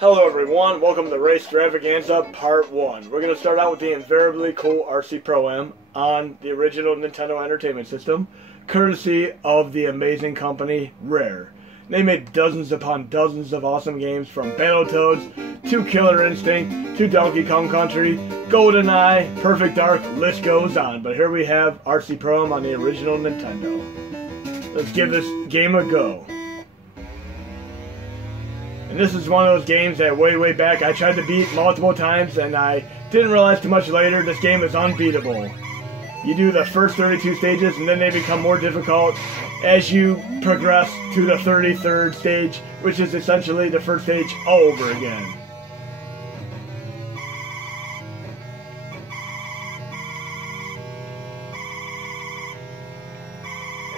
Hello everyone, welcome to the Race Stravaganza Part 1. We're going to start out with the invariably cool RC Pro-Am on the original Nintendo Entertainment System, courtesy of the amazing company Rare. They made dozens upon dozens of awesome games, from Battletoads to Killer Instinct to Donkey Kong Country, GoldenEye, Perfect Dark, list goes on. But here we have RC Pro-Am on the original Nintendo. Let's give this game a go. And this is one of those games that way back I tried to beat multiple times, and I didn't realize too much later this game is unbeatable. You do the first 32 stages and then they become more difficult as you progress to the 33rd stage, which is essentially the first stage all over again.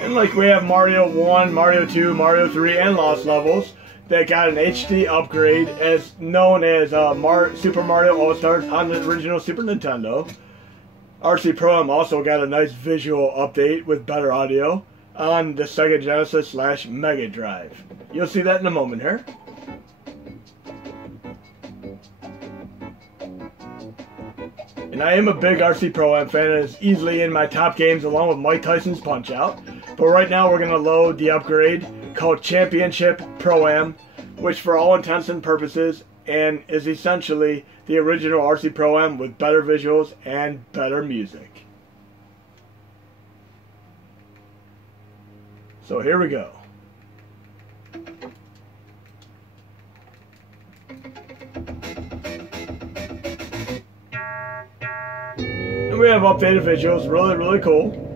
And like we have Mario 1, Mario 2, Mario 3, and Lost Levels that got an HD upgrade as known as Super Mario All-Stars on the original Super Nintendo. RC Pro-Am also got a nice visual update with better audio on the Psygnosis / Mega Drive. You'll see that in a moment here. And I am a big RC Pro-Am fan, and it's easily in my top games along with Mike Tyson's Punch-Out. But right now we're going to load the upgrade called Championship Pro-Am, which for all intents and purposes and is essentially the original RC Pro-Am with better visuals and better music. So here we go. And we have updated visuals, really cool.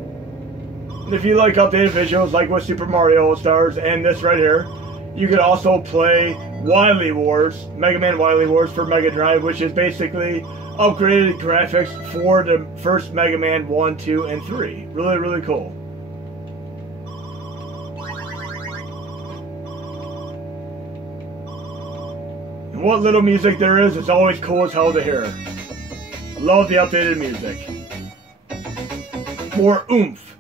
And if you like updated visuals like with Super Mario All-Stars and this right here, you could also play Wily Wars, Mega Man Wily Wars for Mega Drive, which is basically upgraded graphics for the first Mega Man 1, 2, and 3. Really cool. And what little music there is always cool as hell to hear. Love the updated music. More oomph.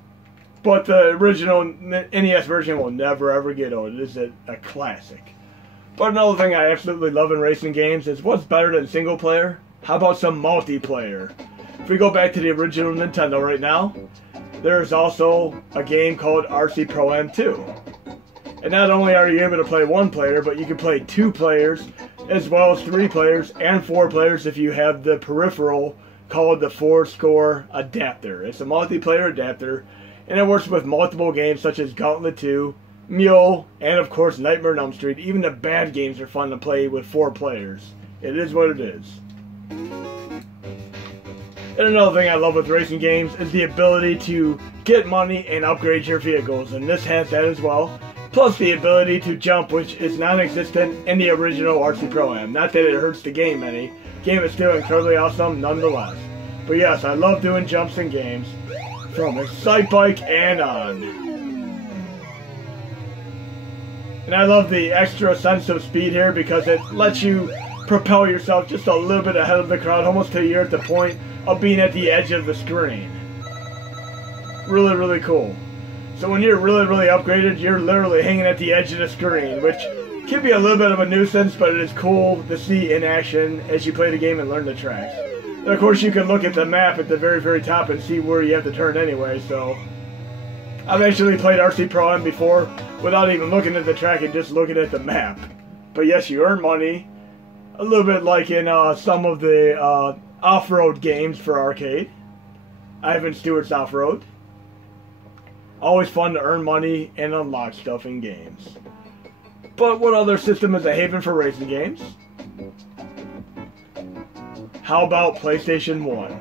But the original NES version will never ever get old. It is a classic. But another thing I absolutely love in racing games is what's better than single player? How about some multiplayer? If we go back to the original Nintendo right now, there's also a game called RC Pro-Am 2. And not only are you able to play one player, but you can play 2 players, as well as 3 players and 4 players if you have the peripheral called the 4-score adapter. It's a multiplayer adapter, and it works with multiple games such as Gauntlet 2, Mule, and of course Nightmare on Elm Street. Even the bad games are fun to play with 4 players. It is what it is. And another thing I love with racing games is the ability to get money and upgrade your vehicles, and this has that as well. Plus the ability to jump, which is non-existent in the original RC Pro-Am. Not that it hurts the game any. The game is still incredibly awesome nonetheless. But yes, I love doing jumps in games, from Excite Bike and on. And I love the extra sense of speed here because it lets you propel yourself just a little bit ahead of the crowd, almost till you're at the point of being at the edge of the screen. Really cool. So when you're really upgraded, you're literally hanging at the edge of the screen, which can be a little bit of a nuisance, but it is cool to see in action as you play the game and learn the tracks. And of course you can look at the map at the very top and see where you have to turn anyway, so I've actually played RC Pro-Am before without even looking at the track and just looking at the map. But yes, you earn money, a little bit like in some of the off-road games for arcade. Ivan Stewart's Off-Road. Always fun to earn money and unlock stuff in games. But what other system is a haven for racing games? How about PlayStation 1?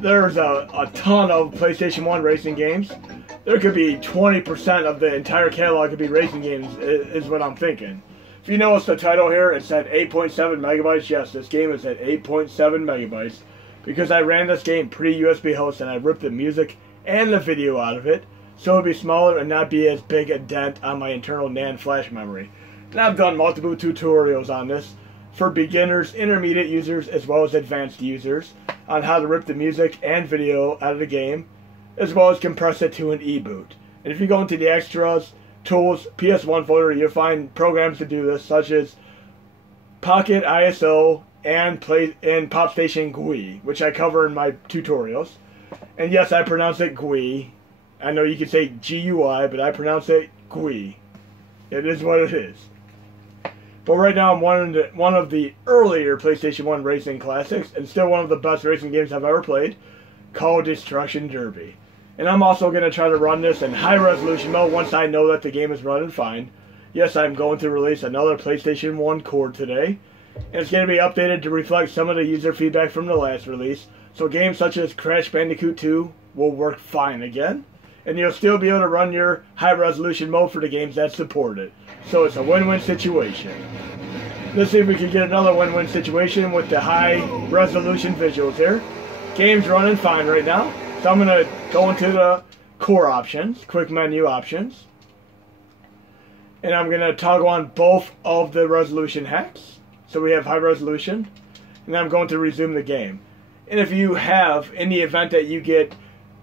There's a ton of PlayStation 1 racing games. There could be 20% of the entire catalog could be racing games, is what I'm thinking. If you notice the title here, it said 8.7 megabytes. Yes, this game is at 8.7 megabytes because I ran this game pre-USB host and I ripped the music and the video out of it so it would be smaller and not be as big a dent on my internal NAND flash memory. And I've done multiple tutorials on this for beginners, intermediate users, as well as advanced users on how to rip the music and video out of the game, as well as compress it to an e-boot. And if you go into the extras, tools, PS1 folder, you'll find programs to do this, such as Pocket ISO and Pop Station GUI, which I cover in my tutorials. And yes, I pronounce it GUI. I know you could say GUI, but I pronounce it GUI. It is what it is. But right now I'm one of the earlier PlayStation 1 racing classics, and still one of the best racing games I've ever played, called Destruction Derby. And I'm also going to try to run this in high resolution mode once I know that the game is running fine. Yes, I'm going to release another PlayStation 1 cord today, and it's going to be updated to reflect some of the user feedback from the last release, so games such as Crash Bandicoot 2 will work fine again, and you'll still be able to run your high resolution mode for the games that support it. So it's a win-win situation. Let's see if we can get another win-win situation with the high resolution visuals here. Game's running fine right now, so I'm going to go into the core options, quick menu options, and I'm going to toggle on both of the resolution hacks. So we have high resolution, and I'm going to resume the game. And if you have, in the event that you get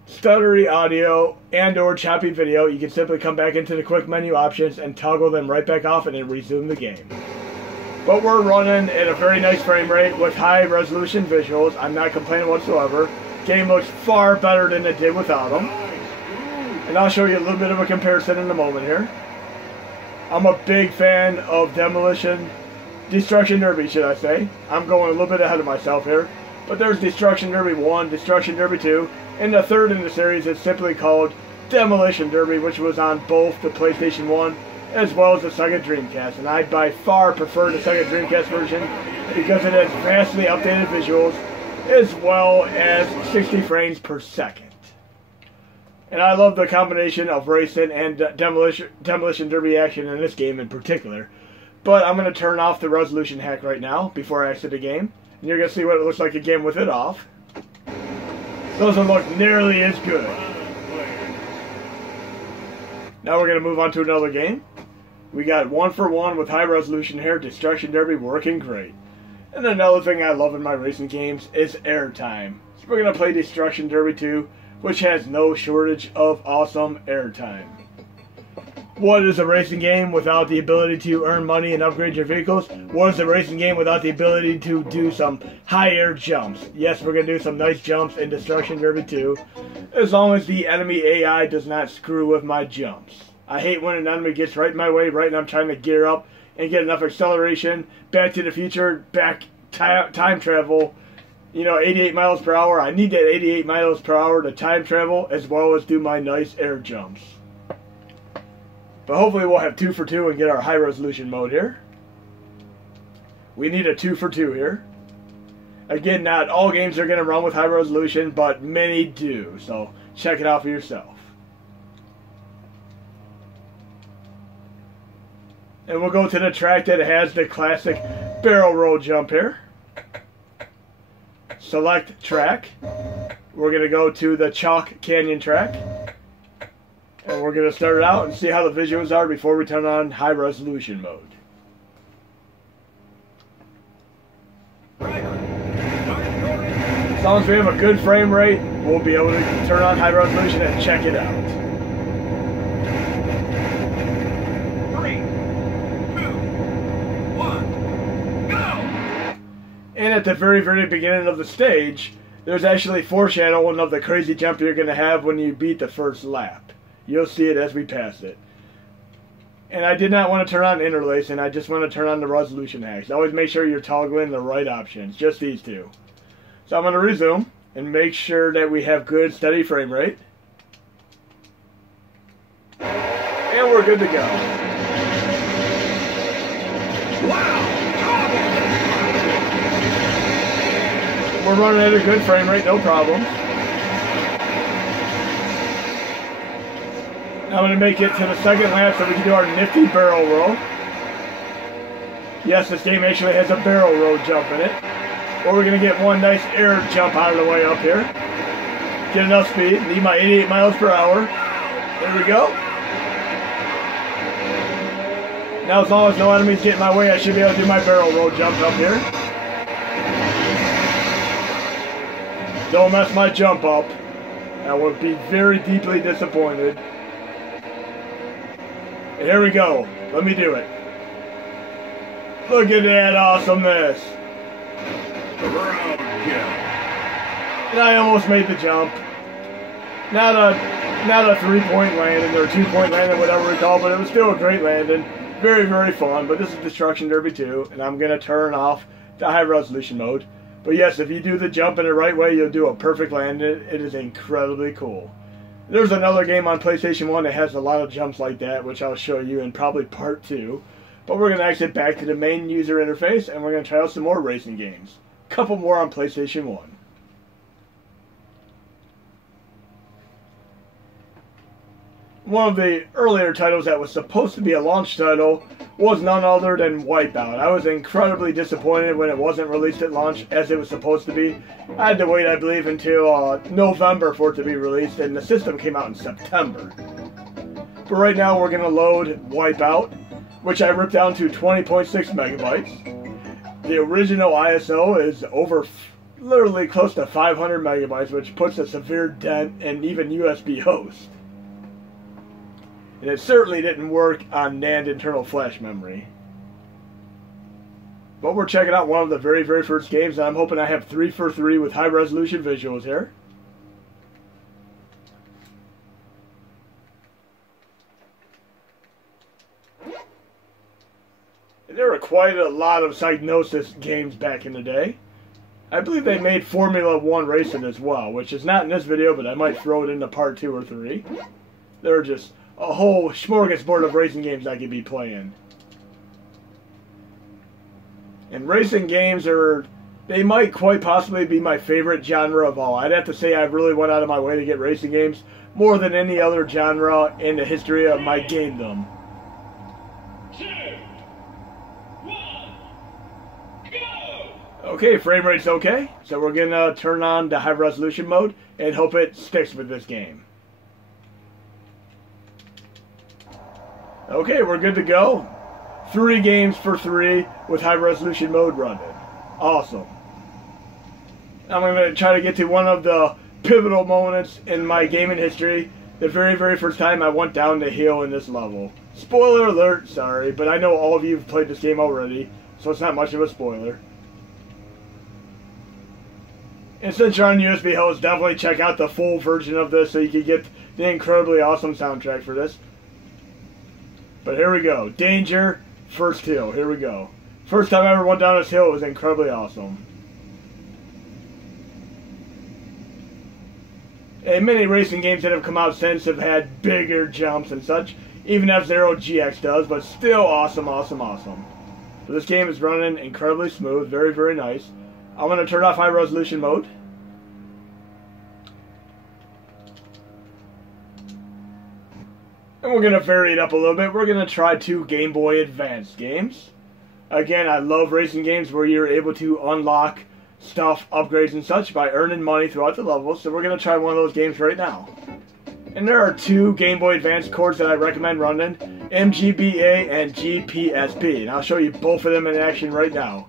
stuttery audio and or choppy video, you can simply come back into the quick menu options and toggle them right back off and then resume the game. But we're running at a very nice frame rate with high resolution visuals. I'm not complaining whatsoever. Game looks far better than it did without them. And I'll show you a little bit of a comparison in a moment here. I'm a big fan of Destruction Derby, should I say. I'm going a little bit ahead of myself here. But there's Destruction Derby 1, Destruction Derby 2, and the third in the series is simply called Demolition Derby, which was on both the PlayStation 1 as well as the Sega Dreamcast. And I by far prefer the Sega Dreamcast version because it has vastly updated visuals as well as 60 frames per second. And I love the combination of racing and Demolition Derby action in this game in particular. But I'm going to turn off the resolution hack right now before I exit the game. And you're going to see what it looks like again with it off. Doesn't look nearly as good. Now we're going to move on to another game. We got 1 for 1 with high resolution here, Destruction Derby working great. And another thing I love in my racing games is airtime. So we're going to play Destruction Derby 2, which has no shortage of awesome airtime. What is a racing game without the ability to earn money and upgrade your vehicles? What is a racing game without the ability to do some high air jumps? Yes, we're going to do some nice jumps in Destruction Derby 2, as long as the enemy AI does not screw with my jumps. I hate when an enemy gets right in my way, right, and I'm trying to gear up and get enough acceleration, Back to the Future, time travel, 88 miles per hour. I need that 88 miles per hour to time travel, as well as do my nice air jumps. But hopefully we'll have 2 for 2 and get our high resolution mode here. We need a 2 for 2 here. Again, not all games are going to run with high resolution, but many do. So check it out for yourself. And we'll go to the track that has the classic barrel roll jump here. Select track. We're going to go to the Chalk Canyon track. And we're going to start it out and see how the visuals are before we turn on high resolution mode. As long as we have a good frame rate, we'll be able to turn on high resolution and check it out. 3, 2, 1, go! And at the very, very beginning of the stage, there's actually foreshadowing of the crazy jump you're going to have when you beat the first lap. You'll see it as we pass it. And I did not want to turn on interlace, and I just want to turn on the resolution hacks. Always make sure you're toggling the right options, just these two. So I'm going to resume and make sure that we have good, steady frame rate. And we're good to go. Wow! We're running at a good frame rate, no problem. Now I'm going to make it to the second lap so we can do our nifty barrel roll. Yes, this game actually has a barrel roll jump in it. Or we're going to get one nice air jump out of the way up here. Get enough speed. Need my 88 miles per hour. There we go. Now as long as no enemies get in my way, I should be able to do my barrel roll jump up here. Don't mess my jump up. I will be very deeply disappointed. Here we go. Let me do it. Look at that awesomeness. Roadkill. And I almost made the jump. Not a 3-point landing or 2-point landing, whatever we call it, but it was still a great landing. Very, very fun. But this is Destruction Derby 2, and I'm going to turn off the high resolution mode. But yes, if you do the jump in the right way, you'll do a perfect landing. It is incredibly cool. There's another game on PlayStation 1 that has a lot of jumps like that, which I'll show you in probably part 2. But we're going to exit back to the main user interface, and we're going to try out some more racing games. A couple more on PlayStation 1. One of the earlier titles that was supposed to be a launch title was none other than Wipeout. I was incredibly disappointed when it wasn't released at launch as it was supposed to be. I had to wait, I believe, until November for it to be released, and the system came out in September. But right now we're going to load Wipeout, which I ripped down to 20.6 megabytes. The original ISO is over literally close to 500 megabytes, which puts a severe dent in even USB host. And it certainly didn't work on NAND internal flash memory. But we're checking out one of the very, very first games, and I'm hoping I have 3 for 3 with high resolution visuals here. And there were quite a lot of Psygnosis games back in the day. I believe they made Formula 1 racing as well, which is not in this video, but I might throw it into part 2 or 3. There are just a whole smorgasbord of racing games I could be playing. And racing games they might quite possibly be my favorite genre of all. I'd have to say I really went out of my way to get racing games more than any other genre in the history of my gamedom. 2, 1, go! Okay, frame rate's okay. So we're gonna turn on the high resolution mode and hope it sticks with this game. Okay, we're good to go. 3 games for 3 with high resolution mode running. Awesome. I'm going to try to get to one of the pivotal moments in my gaming history. The very, very first time I went down the hill in this level. Spoiler alert, sorry, but I know all of you have played this game already, so it's not much of a spoiler. And since you're on USB host, definitely check out the full version of this so you can get the incredibly awesome soundtrack for this. But here we go. Danger, first hill. Here we go. First time I ever went down this hill, it was incredibly awesome. And many racing games that have come out since have had bigger jumps and such. Even F-Zero GX does, but still awesome, awesome, awesome. So this game is running incredibly smooth. Very, very nice. I'm going to turn off high resolution mode. And we're going to vary it up a little bit. We're going to try 2 Game Boy Advance games. Again, I love racing games where you're able to unlock stuff, upgrades, and such by earning money throughout the levels. So we're going to try one of those games right now. And there are 2 Game Boy Advance cords that I recommend running. MGBA and GPSP. And I'll show you both of them in action right now.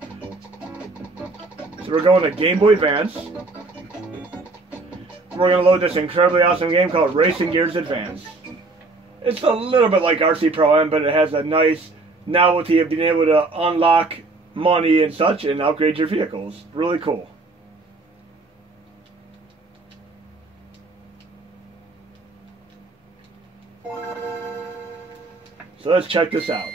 So we're going to Game Boy Advance. We're going to load this incredibly awesome game called Racing Gears Advance. It's a little bit like RC Pro-Am, but it has a nice novelty of being able to unlock money and such and upgrade your vehicles. Really cool. So let's check this out.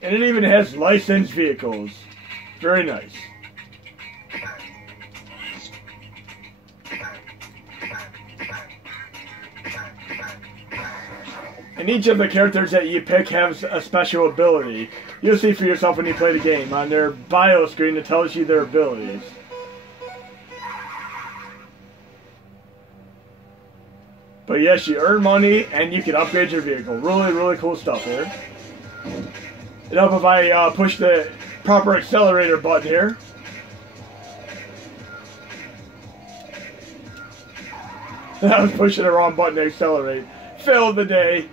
And it even has licensed vehicles. Very nice. And each of the characters that you pick has a special ability. You'll see for yourself when you play the game. On their bio screen, it tells you their abilities. But yes, you earn money and you can upgrade your vehicle. Really, really cool stuff here. It helps if I push the proper accelerator button here. I was pushing the wrong button to accelerate. Fail of the day.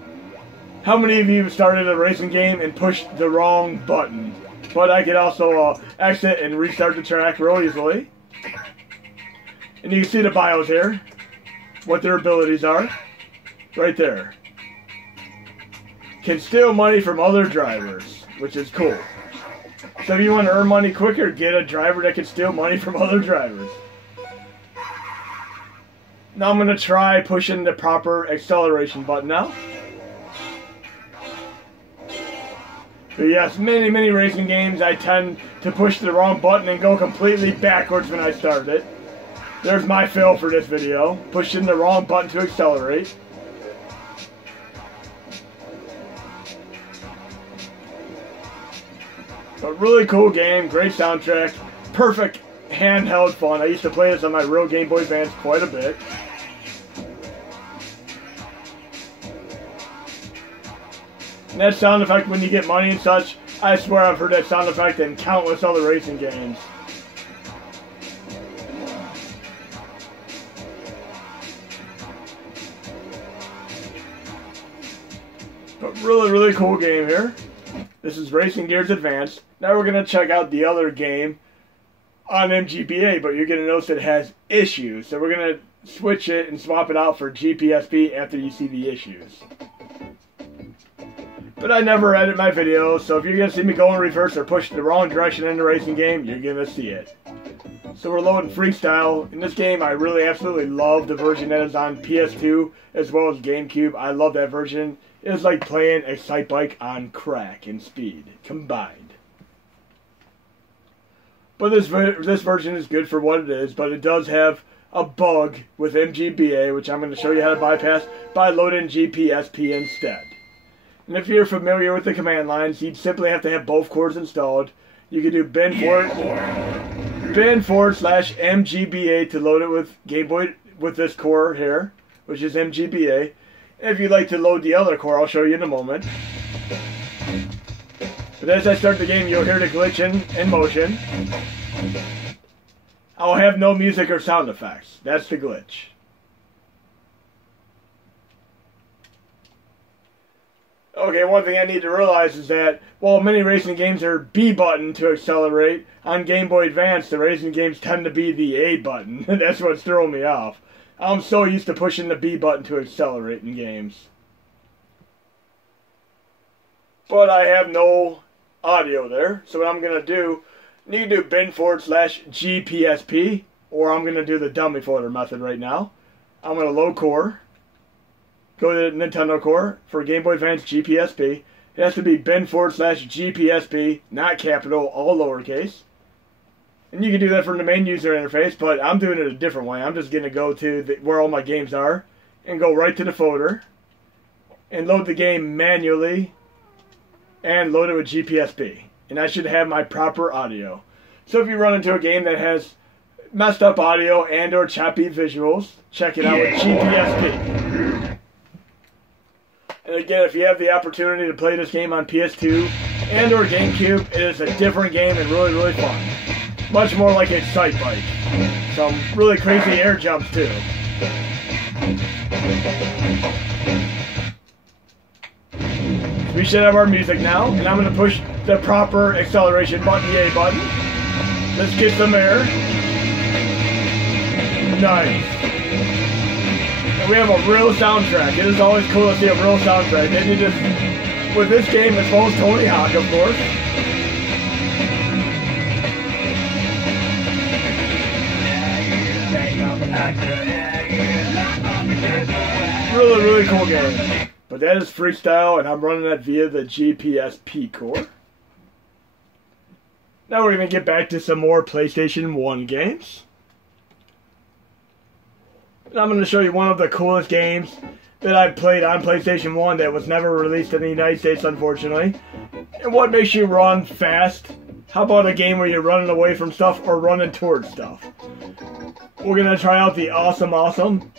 How many of you started a racing game and pushed the wrong button? But I could also exit and restart the track real easily. And you can see the bios here. What their abilities are. Right there. can steal money from other drivers, which is cool. So if you want to earn money quicker, get a driver that can steal money from other drivers. Now I'm going to try pushing the proper acceleration button now. But yes, many racing games I tend to push the wrong button and go completely backwards when I start it. There's my fail for this video, pushing the wrong button to accelerate. But really cool game, great soundtrack, perfect handheld fun. I used to play this on my real Game Boy Advance quite a bit. And that sound effect when you get money and such, I swear I've heard that sound effect in countless other racing games. But really cool game here. This is Racing Gears Advanced. Now we're going to check out the other game on MGBA, but you're going to notice it has issues. So we're going to switch it and swap it out for GPSP after you see the issues. But I never edit my videos, so if you're going to see me go in reverse or push the wrong direction in the racing game, you're going to see it. So we're loading Freestyle. In this game, I really absolutely love the version that is on PS2 as well as GameCube. I love that version. It's like playing a sight bike on crack and speed combined. But this version is good for what it is, but it does have a bug with MGBA, which I'm going to show you how to bypass by loading GPSP instead. And if you're familiar with the command lines, you'd simply have to have both cores installed. You can do bin / MGBA to load it with Game Boy with this core here, which is MGBA. If you'd like to load the other core, I'll show you in a moment. But as I start the game, you'll hear the glitch in motion. I'll have no music or sound effects. That's the glitch. Okay, one thing I need to realize is that while many racing games are B button to accelerate, on Game Boy Advance the racing games tend to be the A button. That's what's throwing me off. I'm so used to pushing the B button to accelerate in games. But I have no audio there, so what I'm going to do, you can do bin / GPSP, or I'm going to do the dummy folder method right now. I'm going to load core. Go to the Nintendo core for Game Boy Advance GPSP. It has to be bin / GPSP, not capital, all lowercase. And you can do that from the main user interface, but I'm doing it a different way. I'm just going to go to where all my games are and go right to the folder and load the game manually and load it with GPSP. And I should have my proper audio. So if you run into a game that has messed up audio and or choppy visuals, check it out with GPSP. And again, if you have the opportunity to play this game on PS2 and or GameCube, it is a different game and really fun. Much more like a sight bike. Some really crazy air jumps too. We should have our music now, and I'm going to push the proper acceleration button, the A button. Let's get some air. Nice. And we have a real soundtrack. It is always cool to see a real soundtrack. And you just, with this game, as well as Tony Hawk, of course. Really cool game. But that is Freestyle, and I'm running that via the GPSP core. Now we're going to get back to some more PlayStation 1 games. And I'm going to show you one of the coolest games that I've played on PlayStation 1 that was never released in the United States, unfortunately. And what makes you run fast? How about a game where you're running away from stuff or running towards stuff? We're going to try out the awesome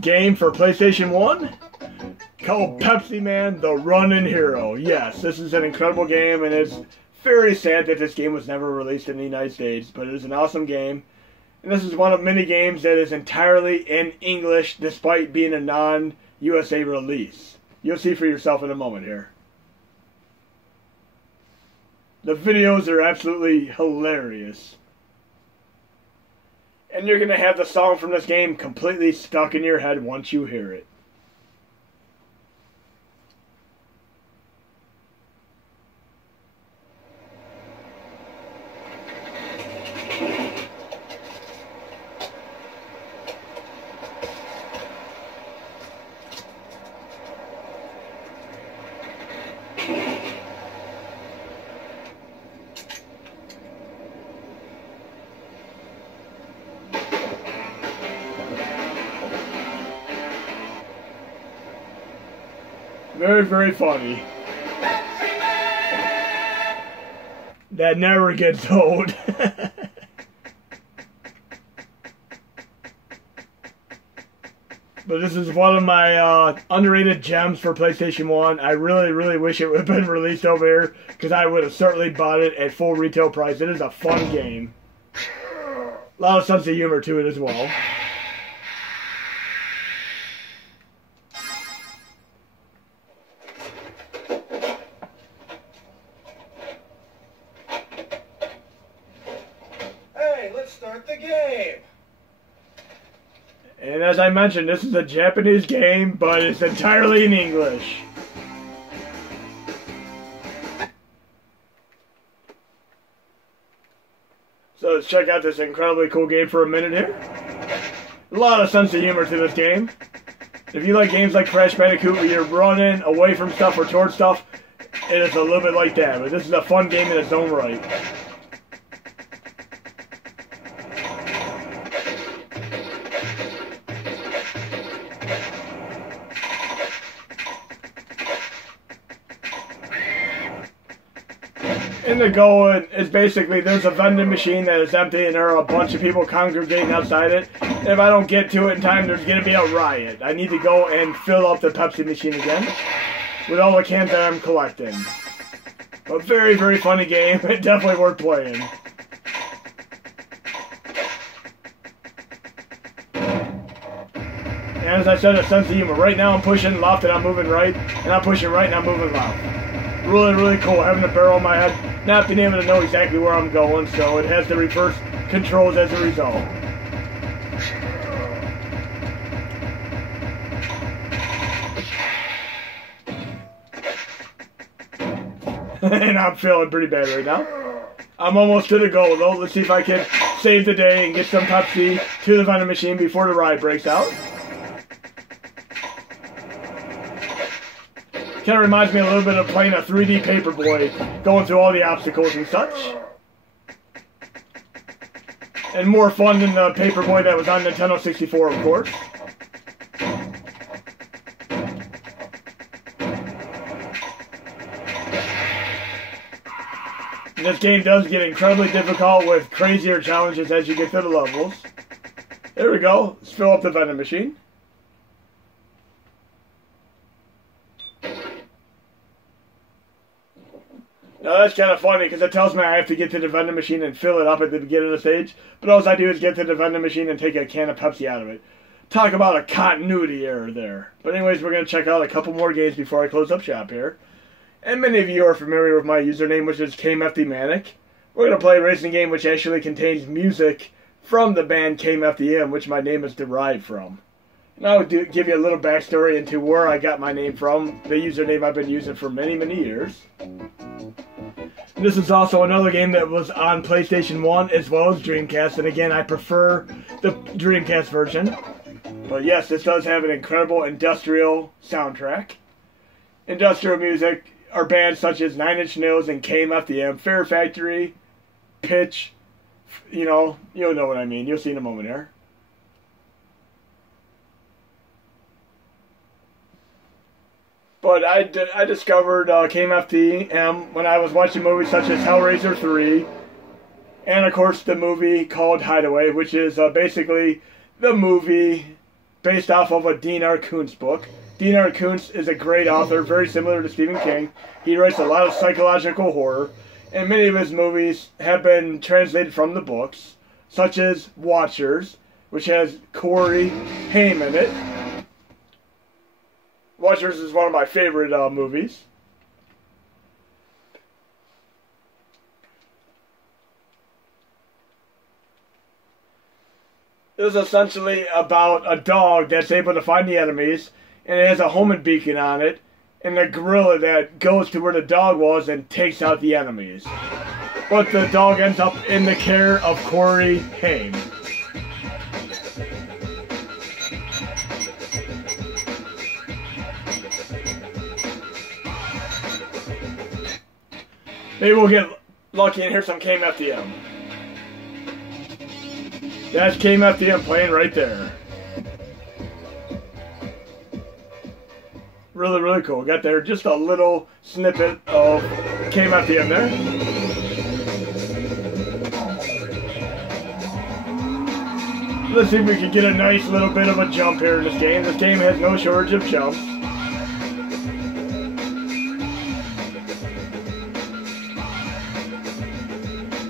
game for PlayStation 1 called Pepsi Man, the Running Hero. Yes, this is an incredible game, and it's very sad that this game was never released in the United States, but it is an awesome game. And this is one of many games that is entirely in English despite being a non-USA release. You'll see for yourself in a moment here. The videos are absolutely hilarious. And you're going to have the song from this game completely stuck in your head once you hear it. Very, very funny. Pepsi Man! That never gets old. But this is one of my underrated gems for PlayStation 1. I really, really wish it would have been released over here, because I would have certainly bought it at full retail price. It is a fun game. A lot of sense of humor to it as well. Hey, let's start the game! And as I mentioned, this is a Japanese game, but it's entirely in English. So let's check out this incredibly cool game for a minute here. A lot of sense of humor to this game. If you like games like Crash Bandicoot where you're running away from stuff or towards stuff, it is a little bit like that. But this is a fun game in its own right. In the going is basically there's a vending machine that is empty and there are a bunch of people congregating outside it. And if I don't get to it in time, there's going to be a riot. I need to go and fill up the Pepsi machine again with all the cans that I'm collecting. A very, very funny game. Definitely worth playing. And as I said, a sense of humor. Right now I'm pushing left and I'm moving right. And I'm pushing right and I'm moving left. Really, really cool having a barrel in my head. Not being able to know exactly where I'm going, so it has the reverse controls as a result. And I'm feeling pretty bad right now. I'm almost to the goal though. Let's see if I can save the day and get some Pepsi to the vending machine before the ride breaks out. Kind of reminds me a little bit of playing a 3D Paperboy, going through all the obstacles and such. And more fun than the Paperboy that was on Nintendo 64, of course. And this game does get incredibly difficult with crazier challenges as you get through the levels. There we go. Let's fill up the vending machine. Now that's kind of funny because it tells me I have to get to the vending machine and fill it up at the beginning of the stage. But all I do is get to the vending machine and take a can of Pepsi out of it. Talk about a continuity error there. But anyways, we're going to check out a couple more games before I close up shop here. And many of you are familiar with my username, which is KMFDManic. We're going to play a racing game which actually contains music from the band KMFDM, which my name is derived from. And I'll give you a little backstory into where I got my name from, the username I've been using for many, many years. This is also another game that was on PlayStation 1 as well as Dreamcast, and again, I prefer the Dreamcast version. But yes, this does have an incredible industrial soundtrack. Industrial music are bands such as Nine Inch Nails and KMFDM, Fear Factory, Pitch, you'll know what I mean. You'll see in a moment here. But I discovered KMFDM when I was watching movies such as Hellraiser 3, and of course the movie called Hideaway, which is basically the movie based off of a Dean R. Koontz book. Dean R. Koontz is a great author, very similar to Stephen King. He writes a lot of psychological horror, and many of his movies have been translated from the books, such as Watchers, which has Corey Haim in it. Watchers is one of my favorite movies. It is essentially about a dog that's able to find the enemies, and it has a homing beacon on it, and a gorilla that goes to where the dog was and takes out the enemies. But the dog ends up in the care of Corey Haim. Maybe we'll get lucky and hear some KMFDM. That's KMFDM playing right there. Really, really cool. Got there just a little snippet of came at the end there. Let's see if we can get a nice little bit of a jump here in this game. This game has no shortage of jumps.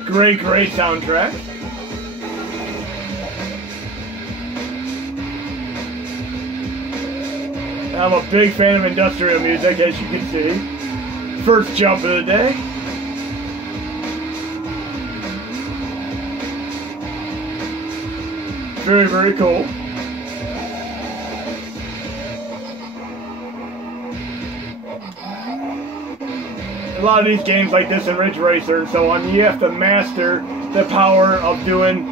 Great, great soundtrack. I'm a big fan of industrial music, as you can see. First jump of the day. Very, very cool. A lot of these games like this in Ridge Racer and so on, you have to master the power of doing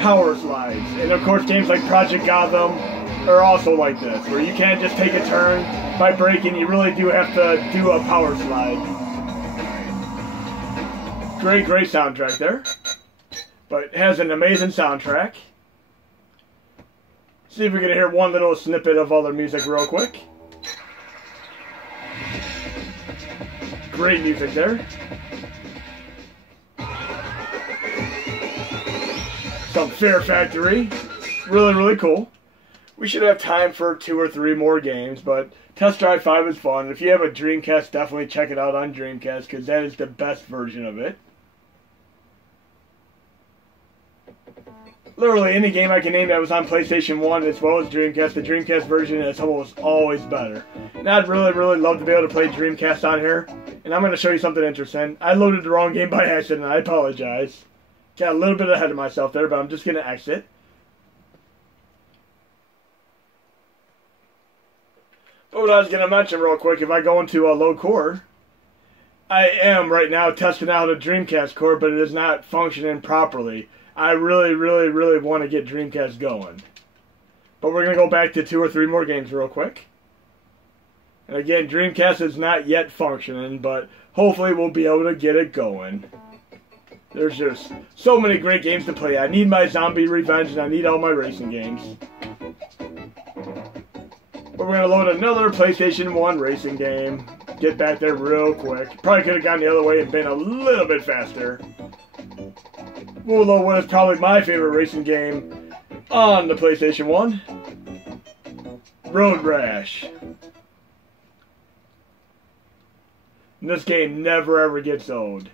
power slides. And of course games like Project Gotham are also like this, where you can't just take a turn by braking, you really do have to do a power slide. Great, great soundtrack there. But it has an amazing soundtrack. See if we can hear one little snippet of other music real quick. Great music there. Some Fear Factory. Really, really cool. We should have time for 2 or 3 more games, but Test Drive 5 is fun. If you have a Dreamcast, definitely check it out on Dreamcast, because that is the best version of it. Literally any game I can name that was on PlayStation 1 as well as Dreamcast, the Dreamcast version is almost always better. And I'd really, really love to be able to play Dreamcast on here. And I'm going to show you something interesting. I loaded the wrong game by accident, I apologize. Got a little bit ahead of myself there, but I'm just going to exit. But what I was going to mention real quick, if I go into a low core, I am right now testing out a Dreamcast core, but it is not functioning properly. I really, really, really want to get Dreamcast going. But we're going to go back to 2 or 3 more games real quick. And again, Dreamcast is not yet functioning, but hopefully we'll be able to get it going. There's just so many great games to play. I need my Zombie Revenge and I need all my racing games. But we're going to load another PlayStation 1 racing game. Get back there real quick. Probably could have gone the other way and been a little bit faster. We'll load what is probably my favorite racing game on the PlayStation 1. Road Rash. And this game never ever gets old.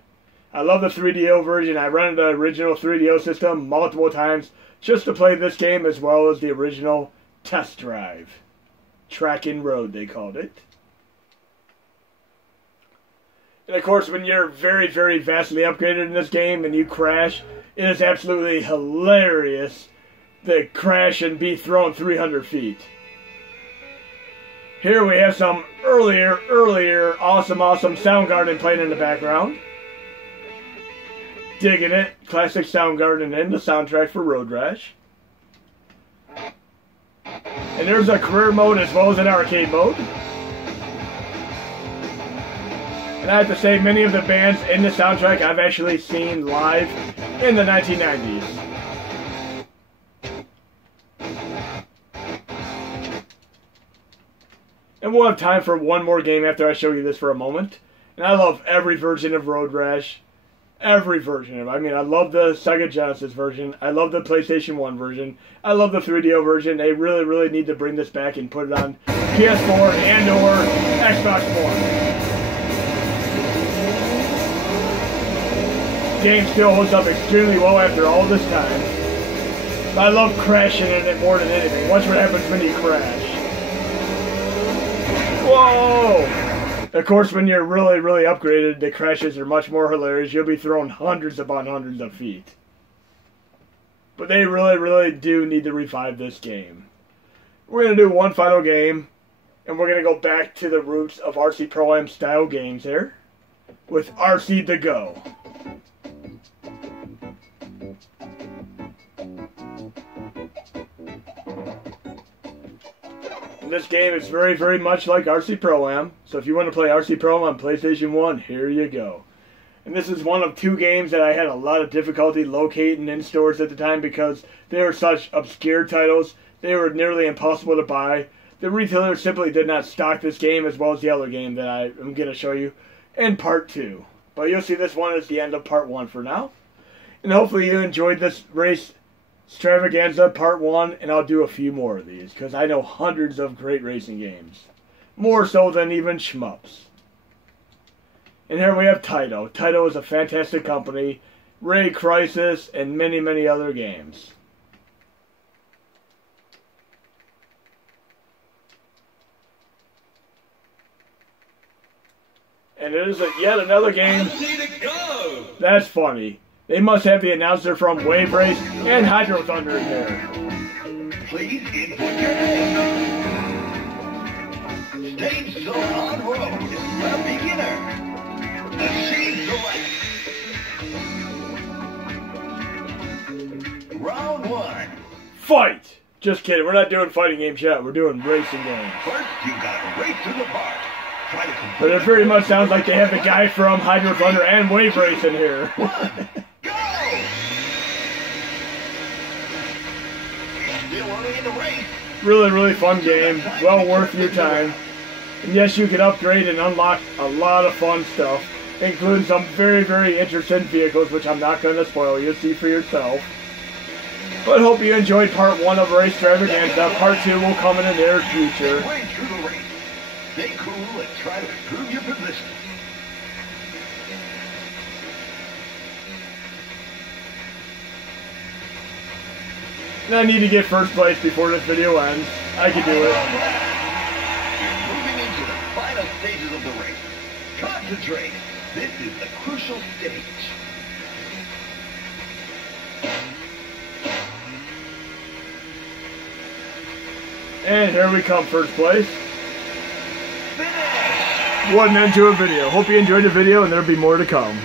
I love the 3DO version. I rented the original 3DO system multiple times just to play this game as well as the original Test Drive. Track and Road, they called it. And of course, when you're very, very vastly upgraded in this game and you crash, it is absolutely hilarious to crash and be thrown 300 feet. Here we have some earlier, awesome Soundgarden playing in the background. Digging it. Classic Soundgarden in the soundtrack for Road Rash. And there's a career mode as well as an arcade mode. And I have to say, many of the bands in the soundtrack I've actually seen live in the 1990s. And we'll have time for one more game after I show you this for a moment. And I love every version of Road Rash. Every version of it. I mean, I love the Sega Genesis version. I love the PlayStation 1 version. I love the 3DO version. They really, really need to bring this back and put it on PS4 and or Xbox One. Game still holds up extremely well after all this time. I love crashing in it more than anything. Watch what happens when you crash. Whoa! Of course, when you're really, really upgraded, the crashes are much more hilarious. You'll be thrown hundreds upon hundreds of feet. But they really, really do need to revive this game. We're going to do one final game, and we're going to go back to the roots of RC Pro-Am style games here, with RC The Go. This game is very, very much like RC Pro-Am. So if you want to play RC Pro-Am on PlayStation 1, here you go. And this is one of 2 games that I had a lot of difficulty locating in stores at the time because they were such obscure titles. They were nearly impossible to buy. the retailer simply did not stock this game as well as the other game that I am going to show you in part 2. But you'll see this one is the end of part 1 for now. And hopefully you enjoyed this race Stravaganza part 1, and I'll do a few more of these, because I know hundreds of great racing games. More so than even shmups. And here we have Taito. Taito is a fantastic company. Ray Crisis, and many, many other games. And it is yet another game. That's funny. They must have the announcer from Wave Race and Hydro Thunder in there. Please input your name. Stage zone on road. The beginner. Machine select. Round 1. Fight! Just kidding. We're not doing fighting games yet. We're doing racing games. First, you gotta race to the park. Try to complete. But it very much sounds like they have the guy from Hydro Thunder and Wave Race in here. 1. Go! Still early in the race. Really, really fun game. Well worth your time. And yes, you can upgrade and unlock a lot of fun stuff, including some very, very interesting vehicles, which I'm not going to spoil. You'll see for yourself. But hope you enjoyed part 1 of Race Stravaganza. Part 2 will come in the near future. Way through the race. Stay cool and try to improve your position. And I need to get first place before this video ends. I can do it. You're moving into the final stages of the race. Concentrate. This is the crucial stage. And here we come, first place. Finish! What an end to a video. Hope you enjoyed the video, and there'll be more to come.